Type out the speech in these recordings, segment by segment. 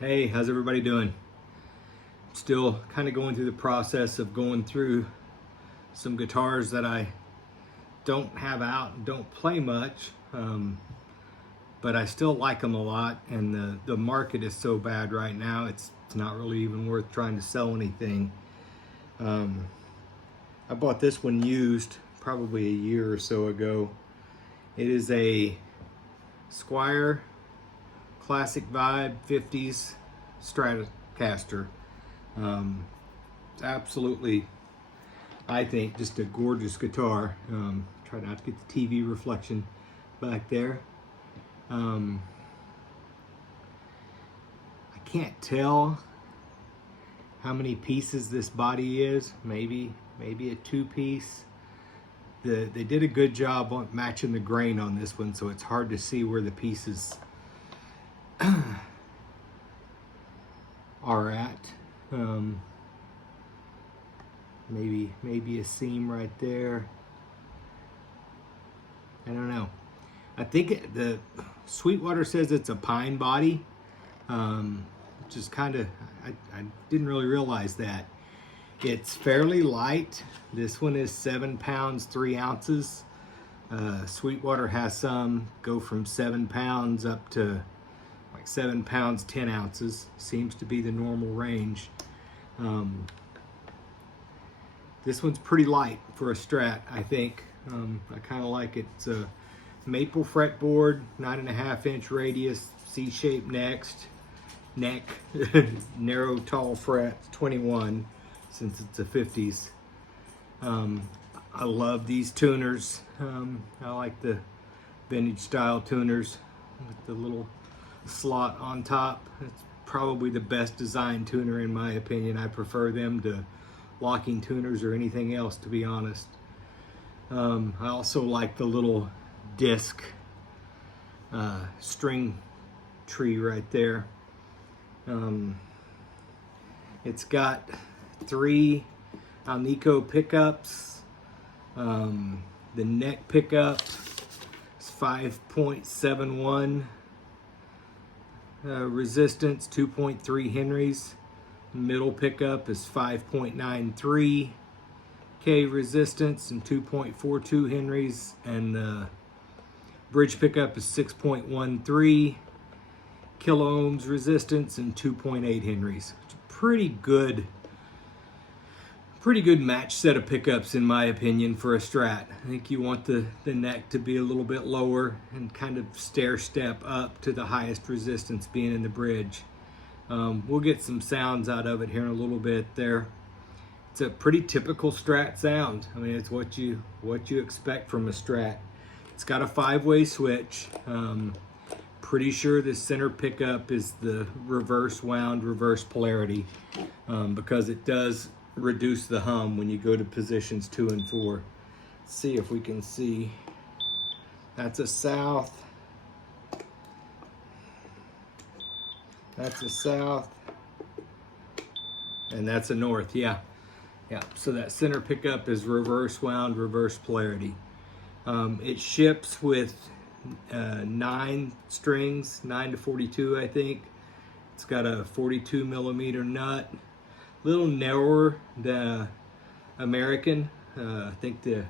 Hey, how's everybody doing? Still kind of going through the process of going through some guitars that I don't have out and don't play much, but I still like them a lot, and the market is so bad right now, it's not really even worth trying to sell anything. I bought this one used probably a year or so ago. It is a Squier Classic Vibe 50s Stratocaster. It's absolutely, I think, just a gorgeous guitar. Try not to get the TV reflection back there. I can't tell how many pieces this body is. Maybe a two-piece. They did a good job on matching the grain on this one, so it's hard to see where the pieces are at. Maybe a seam right there. I don't know. I think the Sweetwater says it's a pine body, which is kind of, I didn't really realize that. It's fairly light. This one is 7 pounds 3 ounces. Sweetwater has some go from 7 pounds up to like 7 pounds 10 ounces. Seems to be the normal range. This one's pretty light for a Strat, I think. I kind of like it. It's a maple fretboard, 9.5-inch radius, C-shaped neck, narrow tall frets, 21, since it's a 50s. I love these tuners. I like the vintage style tuners with the little slot on top. It's probably the best design tuner in my opinion. I prefer them to locking tuners or anything else, to be honest. I also like the little disc string tree right there. It's got 3 Alnico pickups. The neck pickup is 5.71 resistance, 2.3 Henrys. Middle pickup is 5.93 K resistance and 2.42 Henrys, and the bridge pickup is 6.13 kilo ohms resistance and 2.8 Henrys. It's a pretty good match set of pickups in my opinion for a Strat. I think you want the neck to be a little bit lower and kind of stair step up to the highest resistance being in the bridge. We'll get some sounds out of it here in a little bit there. It's a pretty typical Strat sound. I mean, it's what you expect from a Strat. It's got a 5-way switch. Pretty sure the center pickup is the reverse wound, reverse polarity, because it does reduce the hum when you go to positions 2 and 4. Let's see if we can see. That's a south. That's a south. And that's a north, yeah. So that center pickup is reverse wound, reverse polarity. It ships with 9 strings, 9 to 42, I think. It's got a 42 millimeter nut, a little narrower than American. I think the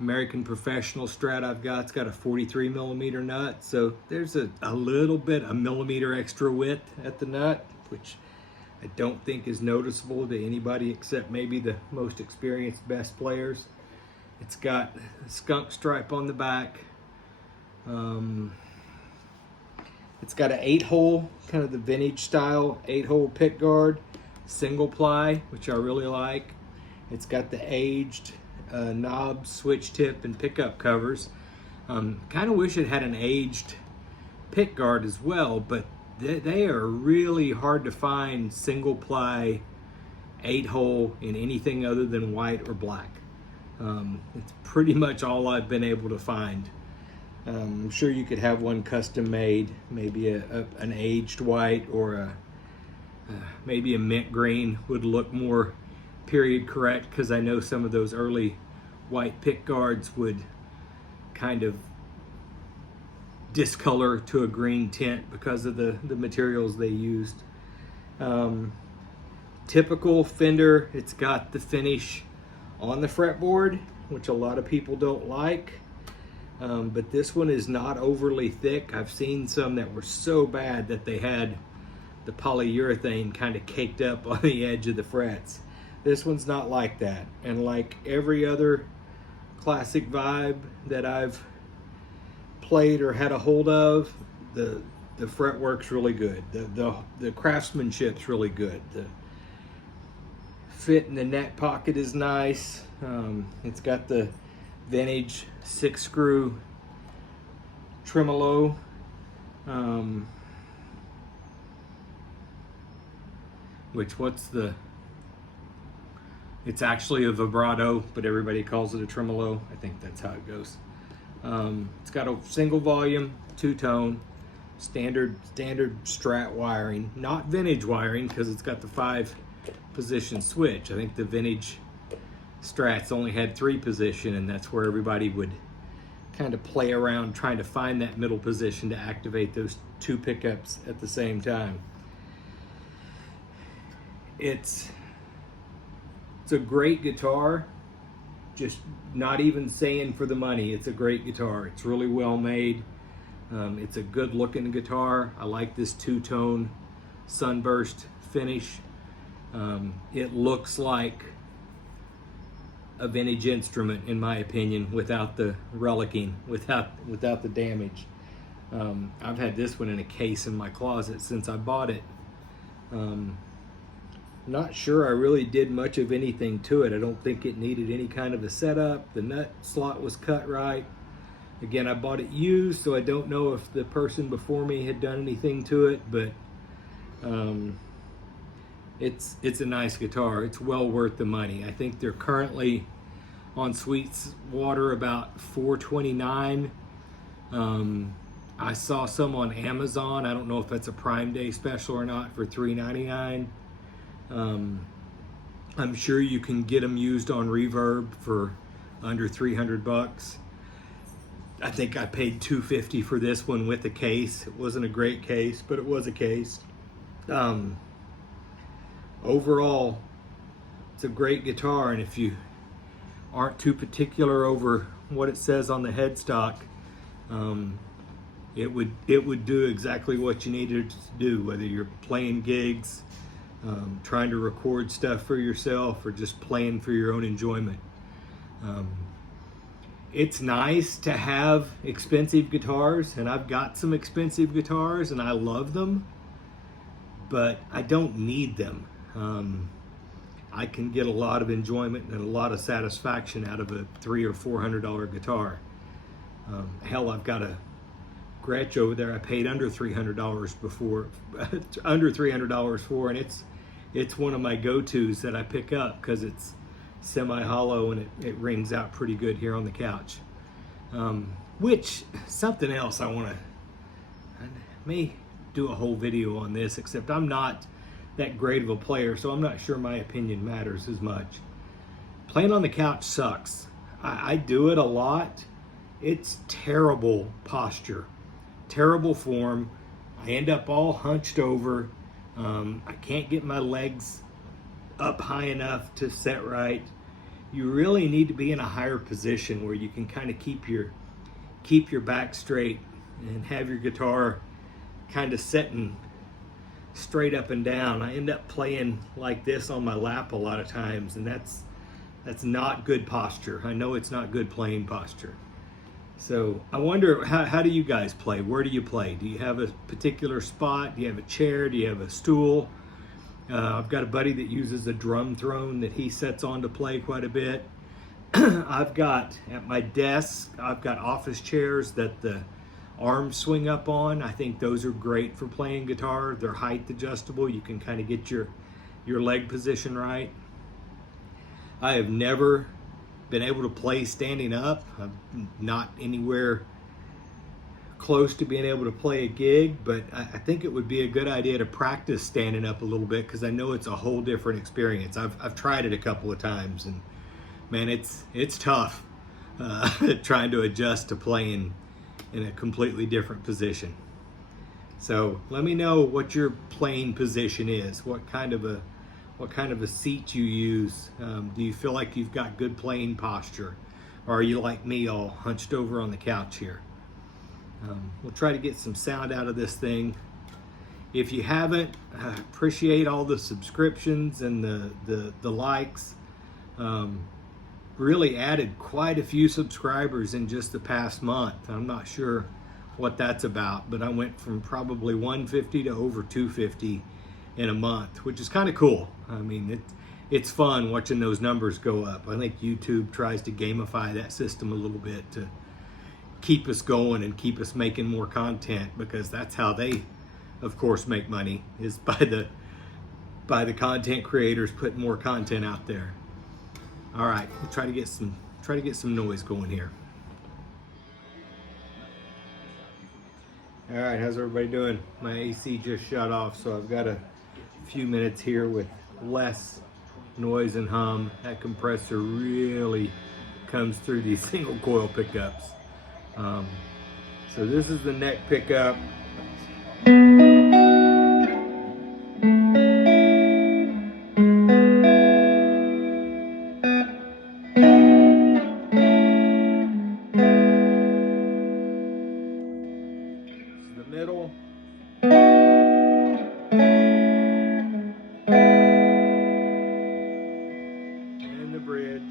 American Professional Strat I've got's got a 43 millimeter nut, so there's a little bit, a millimeter extra width at the nut, which I don't think is noticeable to anybody except maybe the most experienced best players. It's got a skunk stripe on the back. It's got an 8-hole, kind of the vintage style 8-hole pick guard, single ply, which I really like. It's got the aged knob, switch tip, and pickup covers. Kind of wish it had an aged pick guard as well, but they are really hard to find single ply 8-hole in anything other than white or black. It's pretty much all I've been able to find. I'm sure you could have one custom made, maybe an aged white or maybe a mint green would look more period correct, because I know some of those early white pick guards would kind of discolor to a green tint because of the materials they used. Typical Fender, it's got the finish on the fretboard, which a lot of people don't like. But this one is not overly thick. I've seen some that were so bad that they had the polyurethane kind of caked up on the edge of the frets. This one's not like that. And like every other classic vibe that I've played or had a hold of, the fretwork's really good. The craftsmanship's really good. The fit in the neck pocket is nice. It's got the vintage 6-screw tremolo. It's actually a vibrato, but everybody calls it a tremolo. I think that's how it goes. It's got a single volume, 2-tone, standard Strat wiring, not vintage wiring because it's got the 5-position switch. I think the vintage Strats only had 3-position, and that's where everybody would kind of play around trying to find that middle position to activate those 2 pickups at the same time. It's a great guitar, just not even saying for the money. It's a great guitar. It's really well made. It's a good looking guitar. I like this 2-tone sunburst finish. It looks like a vintage instrument in my opinion, without the relicking, without the damage. I've had this one in a case in my closet since I bought it. Not sure I really did much of anything to it. I don't think it needed any kind of a setup. The nut slot was cut right. Again, I bought it used, so I don't know if the person before me had done anything to it, but it's a nice guitar. It's well worth the money. I think they're currently on Sweetwater about $429. I saw some on Amazon. I don't know if that's a Prime Day special or not, for $3.99. I'm sure you can get them used on Reverb for under 300 bucks. I think I paid $250 for this one with a case. It wasn't a great case, but it was a case. Overall, it's a great guitar, and if you aren't too particular over what it says on the headstock, it would do exactly what you needed to do, whether you're playing gigs, trying to record stuff for yourself, or just playing for your own enjoyment. It's nice to have expensive guitars, and I've got some expensive guitars and I love them, but I don't need them. I can get a lot of enjoyment and a lot of satisfaction out of a $300 or $400 guitar. Hell, I've got a Gretsch over there I paid under $300 before, under $300 for, and it's one of my go-tos that I pick up because it's semi-hollow and it rings out pretty good here on the couch. Which, something else I may do a whole video on this, except I'm not that great of a player, so I'm not sure my opinion matters as much. Playing on the couch sucks. I do it a lot. It's terrible posture, terrible form. I end up all hunched over. I can't get my legs up high enough to set right. You really need to be in a higher position where you can kind of keep your back straight and have your guitar kind of setting straight up and down. I end up playing like this on my lap a lot of times, and that's not good posture. I know it's not good playing posture. So I wonder, how do you guys play? Where do you play? Do you have a particular spot? Do you have a chair? Do you have a stool? I've got a buddy that uses a drum throne that he sets on to play quite a bit. I've got, at my desk, I've got office chairs that the arms swing up on. I think those are great for playing guitar. They're height adjustable. You can kind of get your leg position right. I have never been able to play standing up. I'm not anywhere close to being able to play a gig, but I think it would be a good idea to practice standing up a little bit, because I know it's a whole different experience. I've tried it a couple of times, and man, it's tough trying to adjust to playing in a completely different position. So let me know what your playing position is. What kind of a seat you use. Do you feel like you've got good playing posture? Or are you like me, all hunched over on the couch here? We'll try to get some sound out of this thing. If you haven't, appreciate all the subscriptions and the likes. Really added quite a few subscribers in just the past month. I'm not sure what that's about, but I went from probably 150 to over 250 in a month, which is kind of cool. I mean, it's fun watching those numbers go up. I think YouTube tries to gamify that system a little bit to keep us going and keep us making more content, because that's how they, of course, make money, is by the content creators putting more content out there. All right, we'll try to get some noise going here. All right, how's everybody doing? My AC just shut off, so I've got a few minutes here with less noise and hum. That compressor really comes through these single coil pickups. So this is the neck pickup. Middle, and the bridge.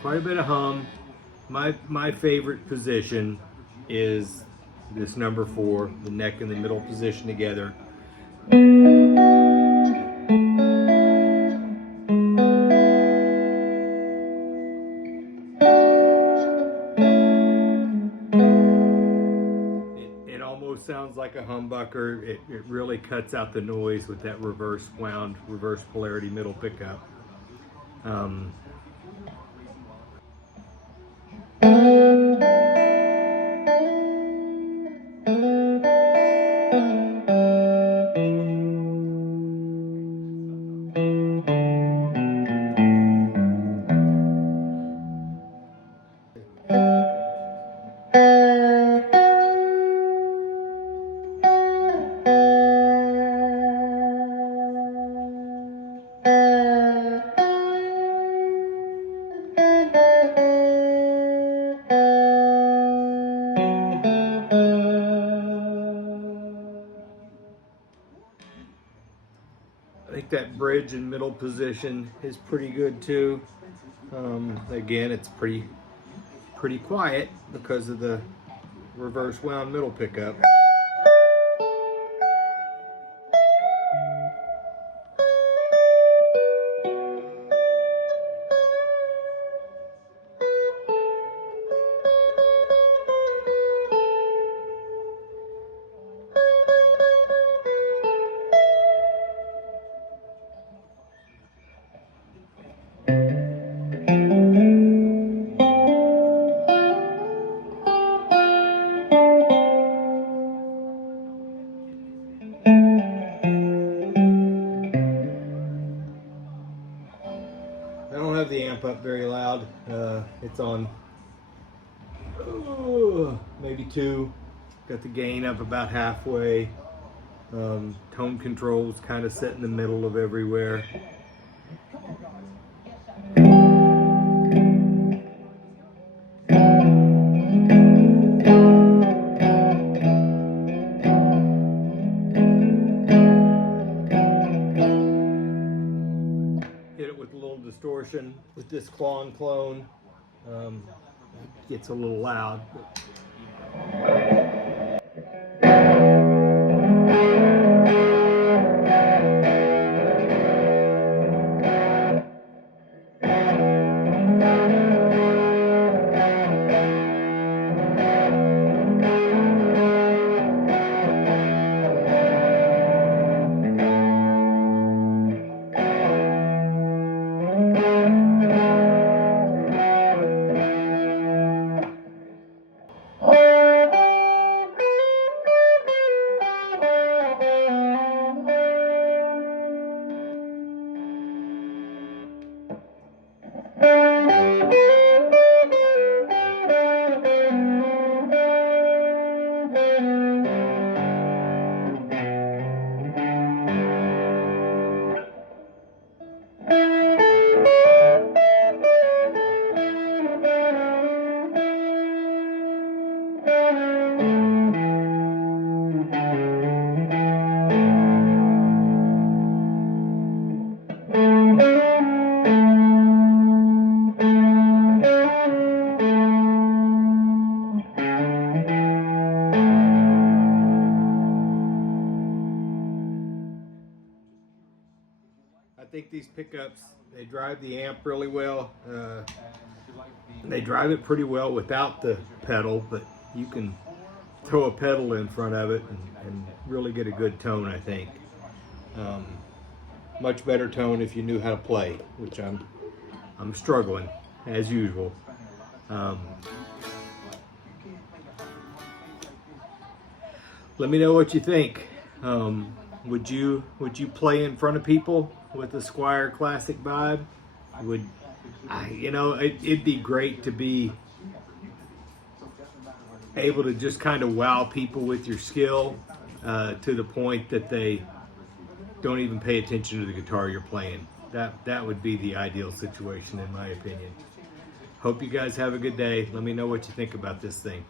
Quite a bit of hum. My favorite position is this number 4, the neck and the middle position together. It almost sounds like a humbucker. It really cuts out the noise with that reverse wound, reverse polarity middle pickup. I think that bridge and middle position is pretty good too. Again, it's pretty quiet because of the reverse wound middle pickup. I don't have the amp up very loud. It's on maybe 2. Got the gain up about halfway. Tone controls kind of set in the middle of everywhere. Distortion with this claw and clone. Gets a little loud. pickups. They drive the amp really well. They drive it pretty well without the pedal, but you can throw a pedal in front of it and really get a good tone, I think. Much better tone if you knew how to play, which I'm struggling as usual. Let me know what you think. Would you play in front of people with the Squier Classic Vibe? It'd be great to be able to just kind of wow people with your skill to the point that they don't even pay attention to the guitar you're playing. That would be the ideal situation, in my opinion. Hope you guys have a good day. Let me know what you think about this thing.